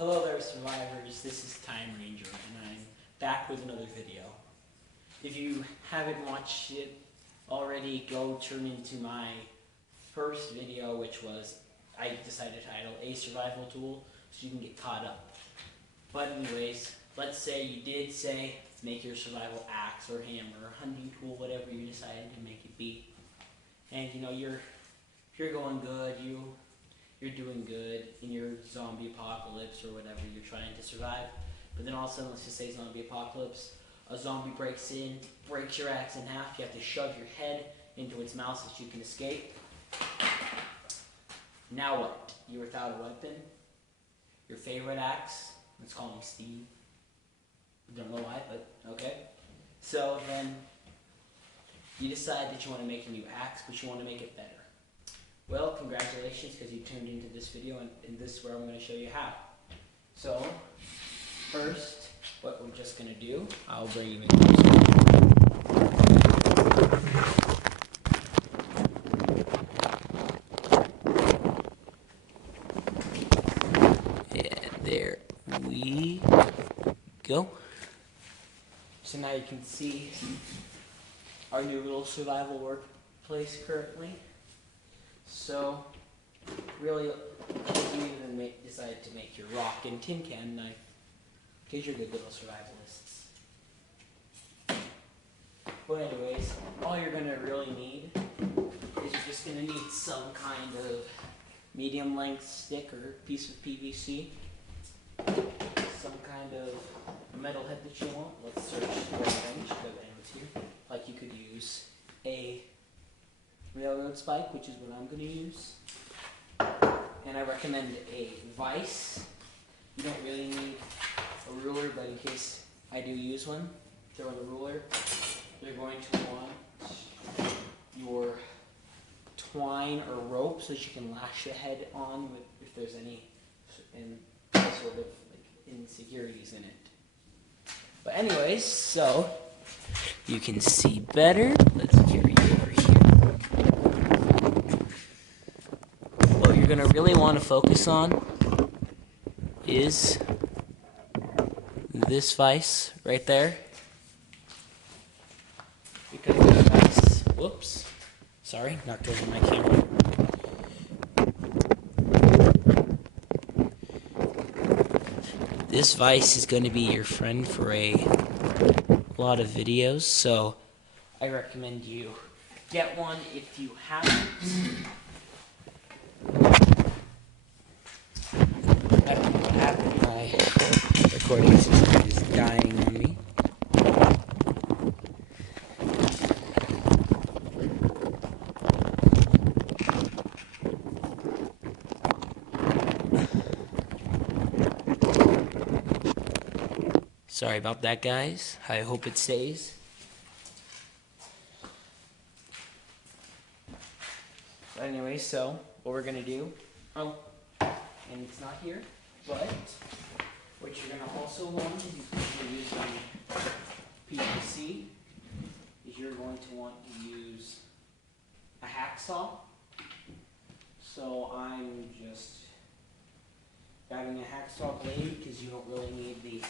Hello there, survivors. This is tImeRang3r, and I'm back with another video. If you haven't watched it already, go turn into my first video, which was, I decided to title, A Survival Tool, so you can get caught up. But anyways, let's say you did say, make your survival axe or hammer, hunting tool, whatever you decided to make it be. And you know, you're going good, you're doing good in your zombie apocalypse or whatever you're trying to survive. But then all of a sudden, let's just say zombie apocalypse, a zombie breaks in, breaks your axe in half, you have to shove your head into its mouth so that you can escape. Now what? You're without a weapon. Your favorite axe, let's call him Steve. Don't know why, but okay. So then you decide that you want to make a new axe, but you want to make it better. Well, congratulations, because you tuned into this video, and this is where I'm going to show you how. So, first, what we're just going to do, I'll bring you in closer. And there we go. So now you can see our new little survival workplace currently. So, really, you even decide to make your rock and tin can knife, because you're good little survivalists. But anyways, all you're going to really need is you're just going to need some kind of medium length stick or piece of PVC, some kind of metal head that you want. Let's search for a range, go down here. Like you could use a railroad spike, which is what I'm going to use. And I recommend a vise. You don't really need a ruler, but in case I do use one, throw in a ruler. You're going to want your twine or rope so that you can lash your head on with, if there's any sort of like insecurities in it. But anyways, so you can see better. Let's carry you over here. What you're going to really want to focus on is this vise right there. Because this vise, whoops, sorry, knocked over my camera. This vise is going to be your friend for a lot of videos, so I recommend you get one if you haven't. I don't know what happened. My recording system is dying on me. Sorry about that, guys. I hope it stays. But anyway, so what we're gonna do, and it's not here, but what you're gonna also want is you're using PVC, is you're going to want to use a hacksaw. So I'm just grabbing a hacksaw blade because you don't really need the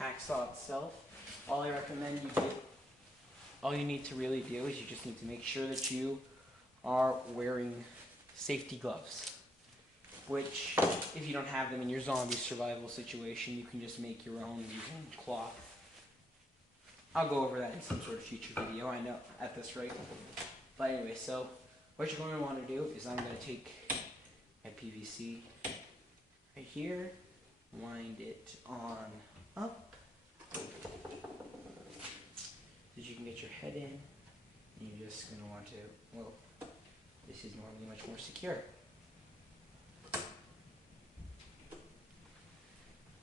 hacksaw itself. All I recommend you do, all you need to really do is you just need to make sure that you are wearing safety gloves, which if you don't have them in your zombie survival situation, you can just make your own using cloth. I'll go over that in some sort of future video, I know, at this rate. But anyway, so what you're going to want to do is I'm going to take my PVC right here, wind it on up, so that you can get your head in, and you're just going to want to, well, this is normally much more secure.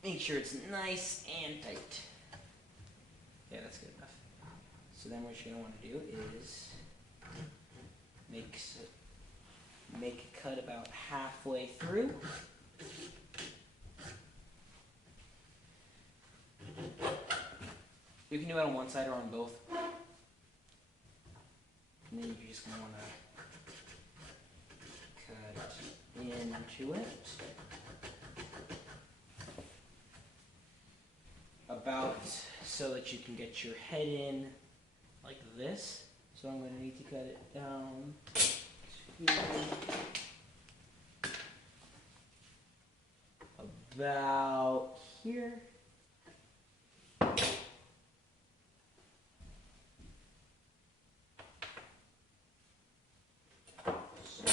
Make sure it's nice and tight. Yeah, that's good enough. So then what you're going to want to do is make a cut about halfway through. You can do it on one side or on both. And then you're just going to want to cut into it. about so that you can get your head in like this. So I'm going to need to cut it down to about here. So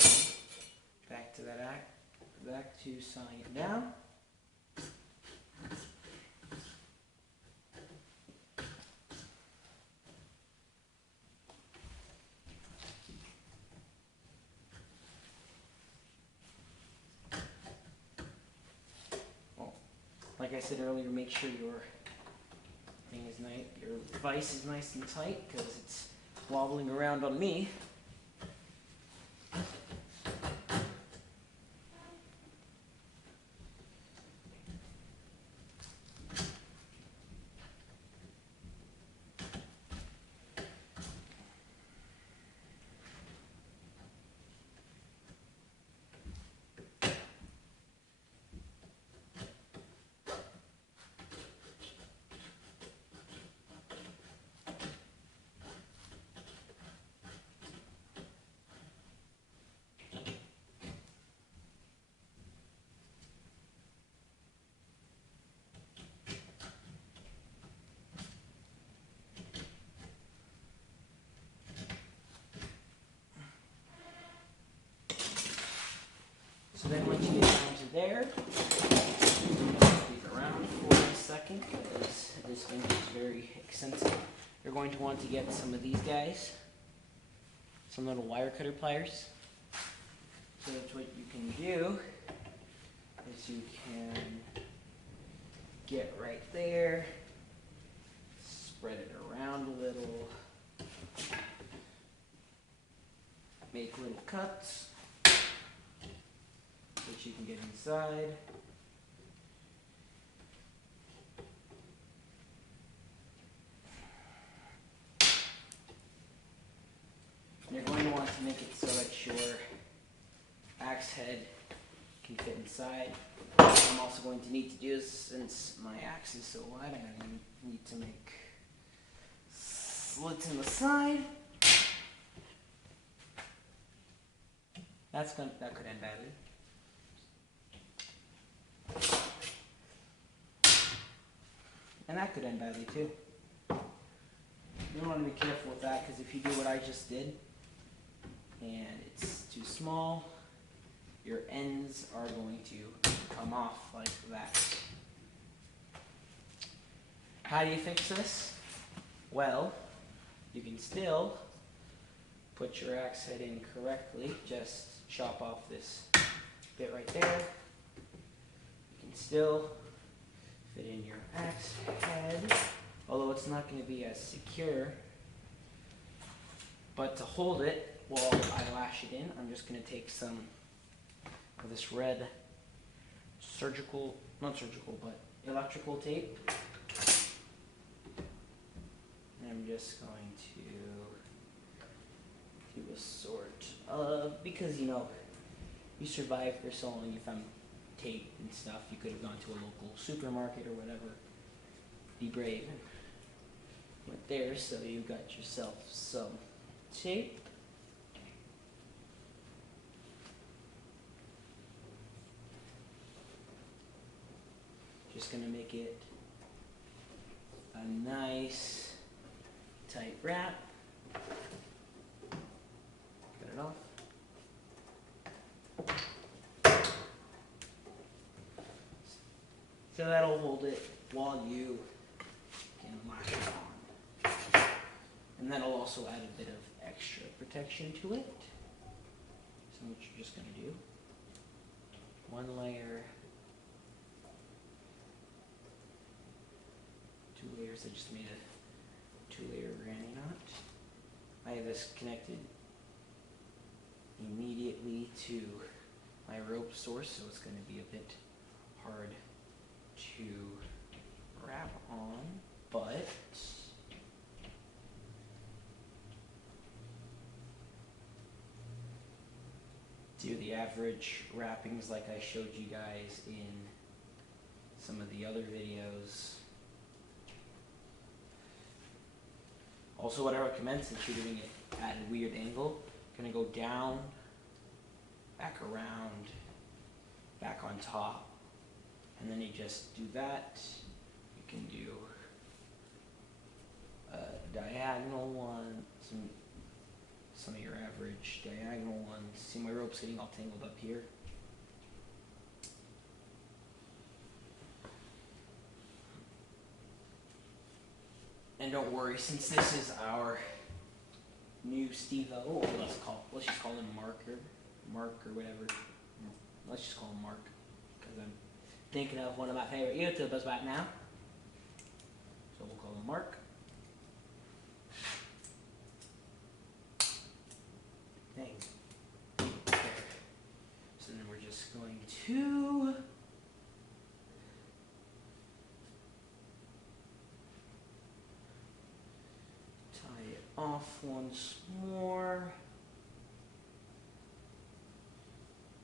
back to that back to sawing it down. Like I said earlier, make sure your thing is nice, your vise is nice and tight, because it's wobbling around on me. So then once you get down to there, leave it around for a second because this thing is very extensive. You're going to want to get some of these guys, some little wire cutter pliers. So that's what you can do, is you can get right there, spread it around a little, make little cuts which you can get inside. And you're going to want to make it so that your axe head can fit inside. What I'm also going to need to do is, since my axe is so wide, I'm going to need to make slits in the side. That could end badly. And that could end badly too. You want to be careful with that, because if you do what I just did and it's too small, your ends are going to come off like that. How do you fix this? Well, you can still put your axe head in correctly. Just chop off this bit right there. You can still fit in your axe head, although it's not going to be as secure. But to hold it while I lash it in, I'm just going to take some of this red electrical tape. And I'm just going to do a sort of, because you know, you survived for so long, you found tape and stuff, you could have gone to a local supermarket or whatever. Be brave and went there, so you got yourself some tape. Just gonna make it a nice tight wrap. Cut it off. So that'll hold it while you can lash it on. And that'll also add a bit of extra protection to it. So what you're just going to do, one layer, 2 layers. I just made a 2-layer granny knot. I have this connected immediately to my rope source, so it's going to be a bit hard to wrap on, but do the average wrappings like I showed you guys in some of the other videos. Also, what I recommend, since you're doing it at a weird angle, you're gonna go down, back around, back on top, and then you just do that. You can do a diagonal one, some of your average diagonal ones. See my rope sitting all tangled up here? And don't worry, since this is our new Steve-O, let's just call him Mark or whatever. Let's just call him Mark, because I'm thinking of one of my favorite YouTubers right now. So we'll call him Mark. Dang. There. So then we're just going to tie it off once more.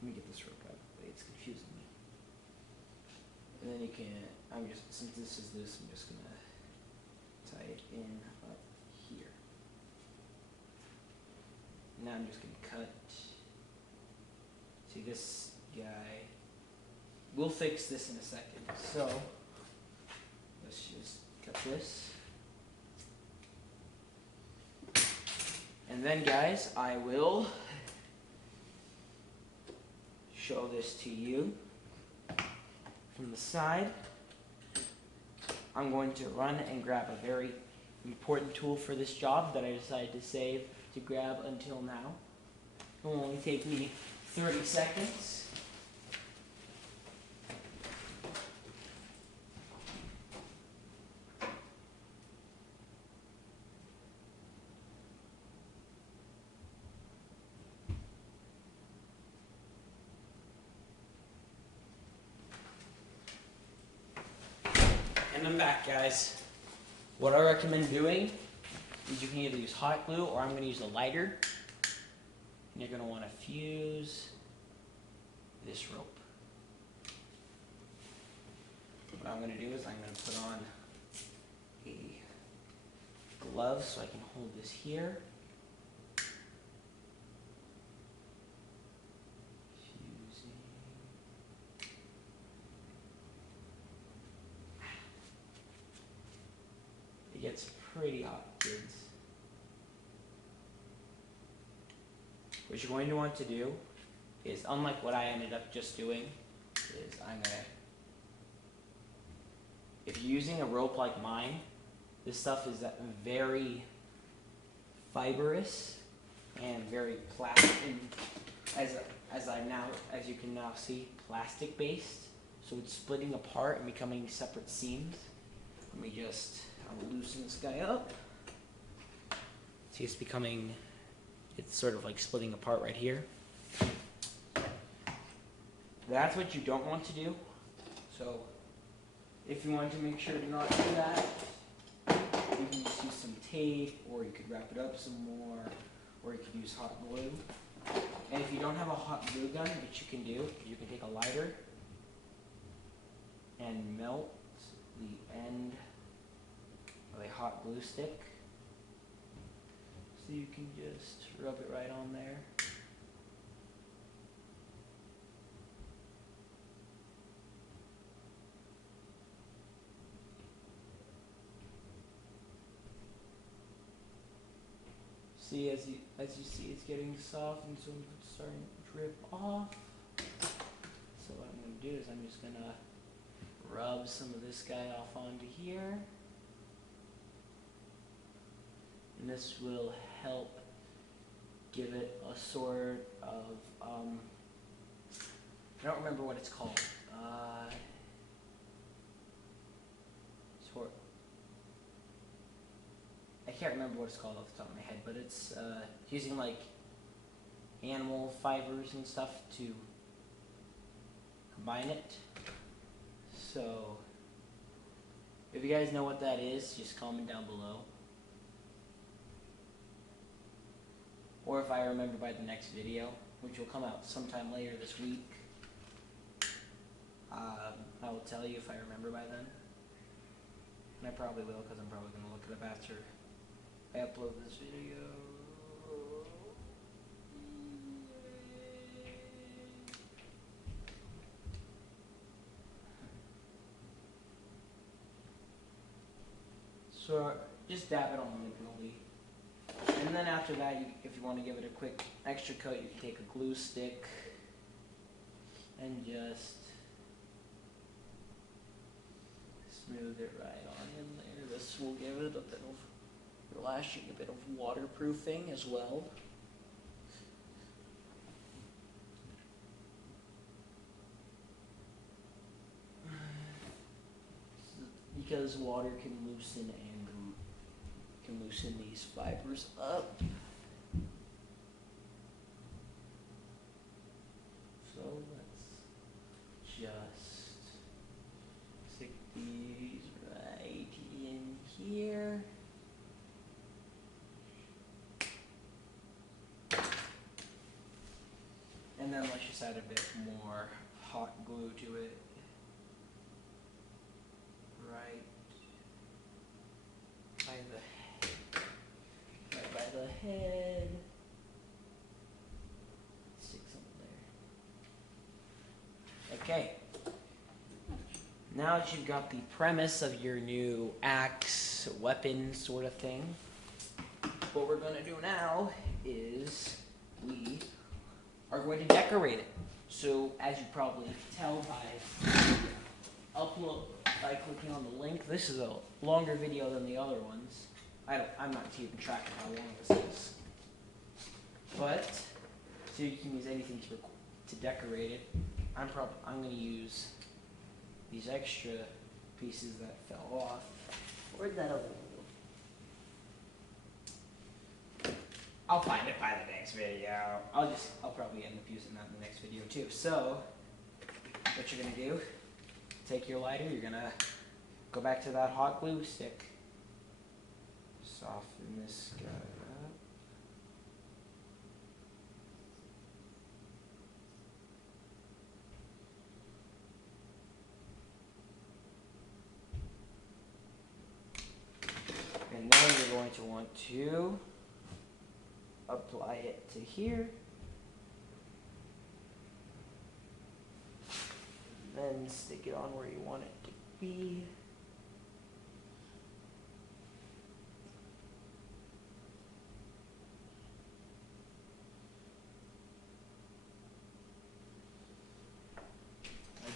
Let me get this rope out of the way, it's confusing me. And then you can, since this is loose, I'm just gonna tie it in up here. Now I'm just gonna cut. See this guy, we'll fix this in a second. So, let's just cut this. And then guys, I will show this to you from the side. I'm going to run and grab a very important tool for this job that I decided to save to grab until now. It will only take me 30 seconds. And I'm back, guys. What I recommend doing is you can either use hot glue or I'm going to use a lighter. And you're going to want to fuse this rope. What I'm going to do is I'm going to put on a glove so I can hold this here. It gets pretty hot, kids. What you're going to want to do is, unlike what I ended up just doing, is if you're using a rope like mine, this stuff is very fibrous and very plastic, and as you can now see, plastic based. So it's splitting apart and becoming separate seams. Let me just loosen this guy up. See, it's sort of like splitting apart right here. That's what you don't want to do. So if you want to make sure to not do that, you can just use some tape, or you could wrap it up some more, or you could use hot glue. And if you don't have a hot glue gun, what you can do, you can take a lighter and melt the end of a hot glue stick. So you can just rub it right on there. See, as you see, it's getting soft, and so it's starting to drip off. So what I'm going to do is I'm just going to rub some of this guy off onto here. And this will help give it a sort of, I don't remember what it's called. I can't remember what it's called off the top of my head, but it's using like animal fibers and stuff to combine it. So if you guys know what that is, just comment down below. Or if I remember by the next video, which will come out sometime later this week, I will tell you if I remember by then. And I probably will, because I'm probably going to look it up after I upload this video. So just dab it on liberally. And then after that, if you want to give it a quick extra coat, you can take a glue stick and just smooth it right on in there. This will give it a bit of relashing, a bit of waterproofing as well. Because water can loosen these fibers up. So let's just stick these right in here. And then let's just add a bit more hot glue to it. Right by the head. Stick something there. Okay. Now that you've got the premise of your new axe weapon sort of thing, what we're going to do now is we are going to decorate it. So as you probably tell by clicking on the link, this is a longer video than the other ones. I'm not keeping track of how long this is. But so you can use anything to decorate it. I'm going to use these extra pieces that fell off. Where'd that other one go? I'll find it by the next video. I'll probably end up using that in the next video too. So what you're gonna do, take your lighter, you're gonna go back to that hot glue stick. Soften this guy up. And then you're going to want to apply it to here. Then stick it on where you want it to be.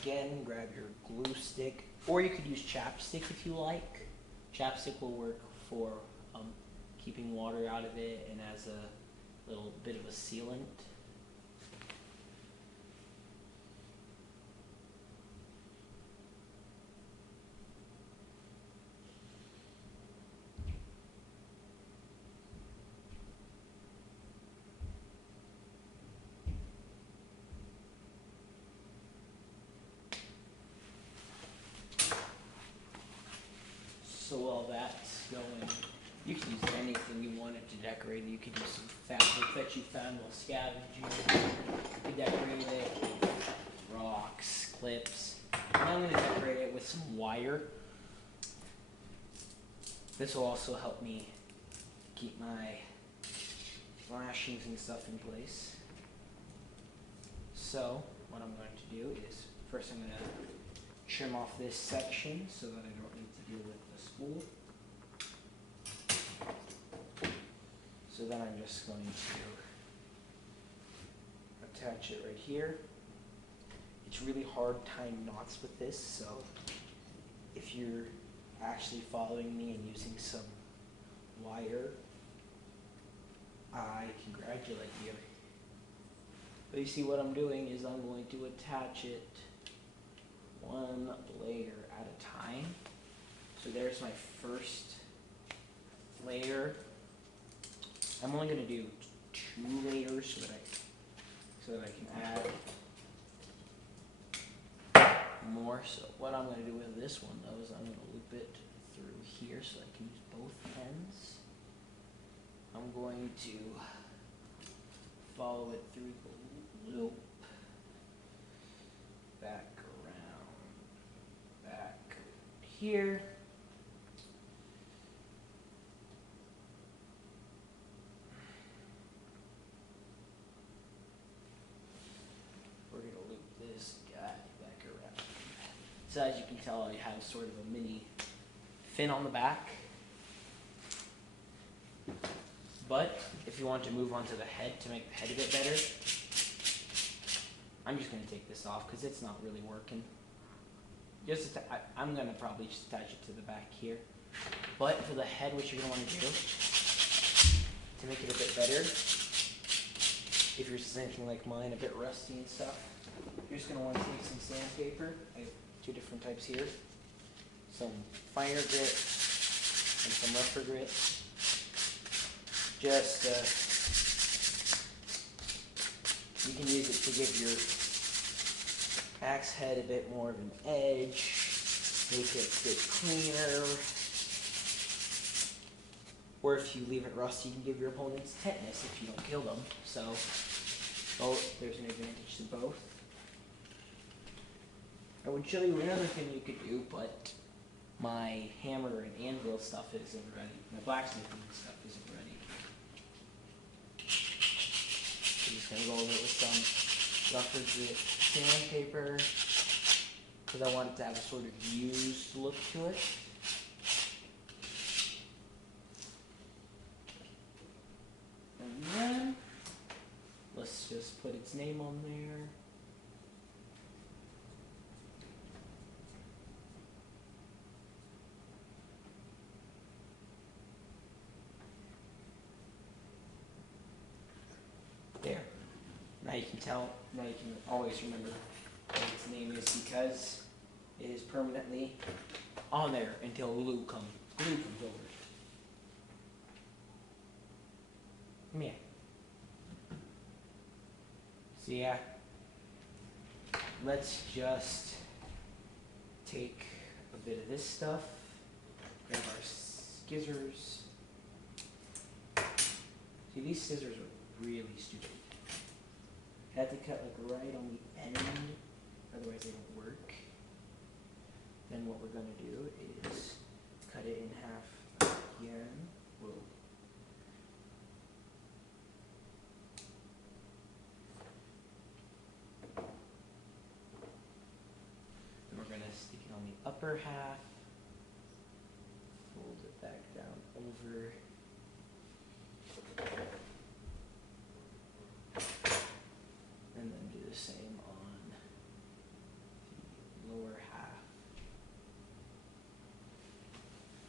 Again, grab your glue stick, or you could use chapstick if you like. Chapstick will work for keeping water out of it and as a little bit of a sealant. So while that's going, you can use anything you wanted to decorate it. You could use some fabric that you found while scavenging. You could decorate it with rocks, clips. And I'm going to decorate it with some wire. This will also help me keep my flashings and stuff in place. So what I'm going to do is, first I'm going to trim off this section so that I don't need to deal with the spool. So then I'm just going to attach it right here. It's really hard tying knots with this, so if you're actually following me and using some wire, I congratulate you. But you see what I'm doing is I'm going to attach it one layer at a time. So there's my first layer. I'm only going to do 2 layers so that I can add more. So what I'm going to do with this one though is I'm going to loop it through here so I can use both ends. I'm going to follow it through the loop, back around, back here. So as you can tell, I have sort of a mini fin on the back. But if you want to move on to the head to make the head a bit better, I'm just going to take this off because it's not really working. I'm going to probably just attach it to the back here. But for the head, what you're going to want to do to make it a bit better, if you're something like mine, a bit rusty and stuff, you're just going to want to take some sandpaper. I have 2 different types here. Some finer grit and some rougher grit. Just, you can use it to give your axe head a bit more of an edge, make it a bit cleaner. Or if you leave it rusty, you can give your opponents tetanus if you don't kill them. So, there's an advantage to both. I would show you another thing you could do, but my hammer and anvil stuff isn't ready. My blacksmithing stuff isn't ready. I'm just going to go over it with some rougher grit sandpaper because I want it to have a sort of used look to it. And then let's just put its name on there. There. Now you can tell, now you can always remember what its name is because it is permanently on there until glue comes over. Yeah. So yeah, let's just take a bit of this stuff, grab our scissors. See, these scissors are really stupid. I have to cut like right on the end, otherwise they don't work. Then what we're going to do is cut it in half again. Whoa. Then we're going to stick it on the upper half, fold it back down over. And then do the same on the lower half.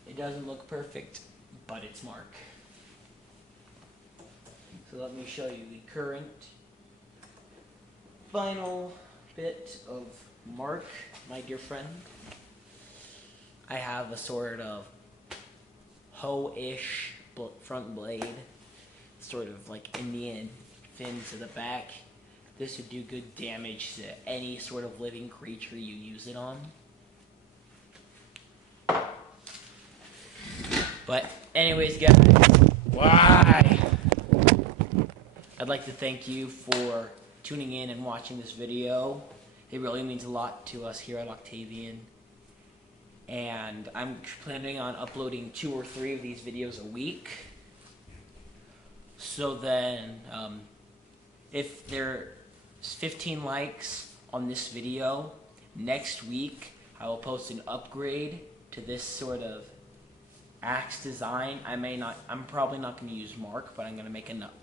It doesn't look perfect, but it's Mark. So let me show you the current final bit of Mark, my dear friend. I have a sort of hoe-ish front blade, sort of like Indian fin to the back. This would do good damage to any sort of living creature you use it on. But anyways, guys, why? I'd like to thank you for tuning in and watching this video. It really means a lot to us here at Octavian. And I'm planning on uploading 2 or 3 of these videos a week. So then, if there's 15 likes on this video, next week I will post an upgrade to this sort of axe design. I'm probably not going to use Mark, but I'm going to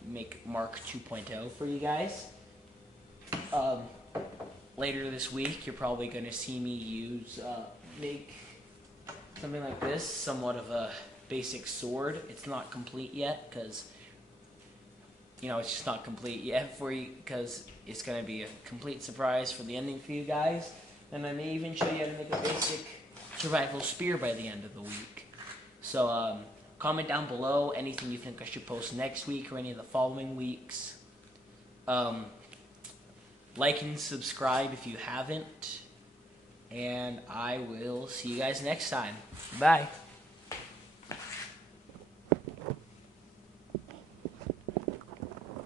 make Mark 2.0 for you guys. Later this week, you're probably going to see me make something like this, somewhat of a basic sword. It's not complete yet because, it's just not complete yet for you because it's going to be a complete surprise for the ending for you guys. And I may even show you how to make a basic survival spear by the end of the week. So comment down below anything you think I should post next week or any of the following weeks. Like and subscribe if you haven't. And I will see you guys next time. Bye.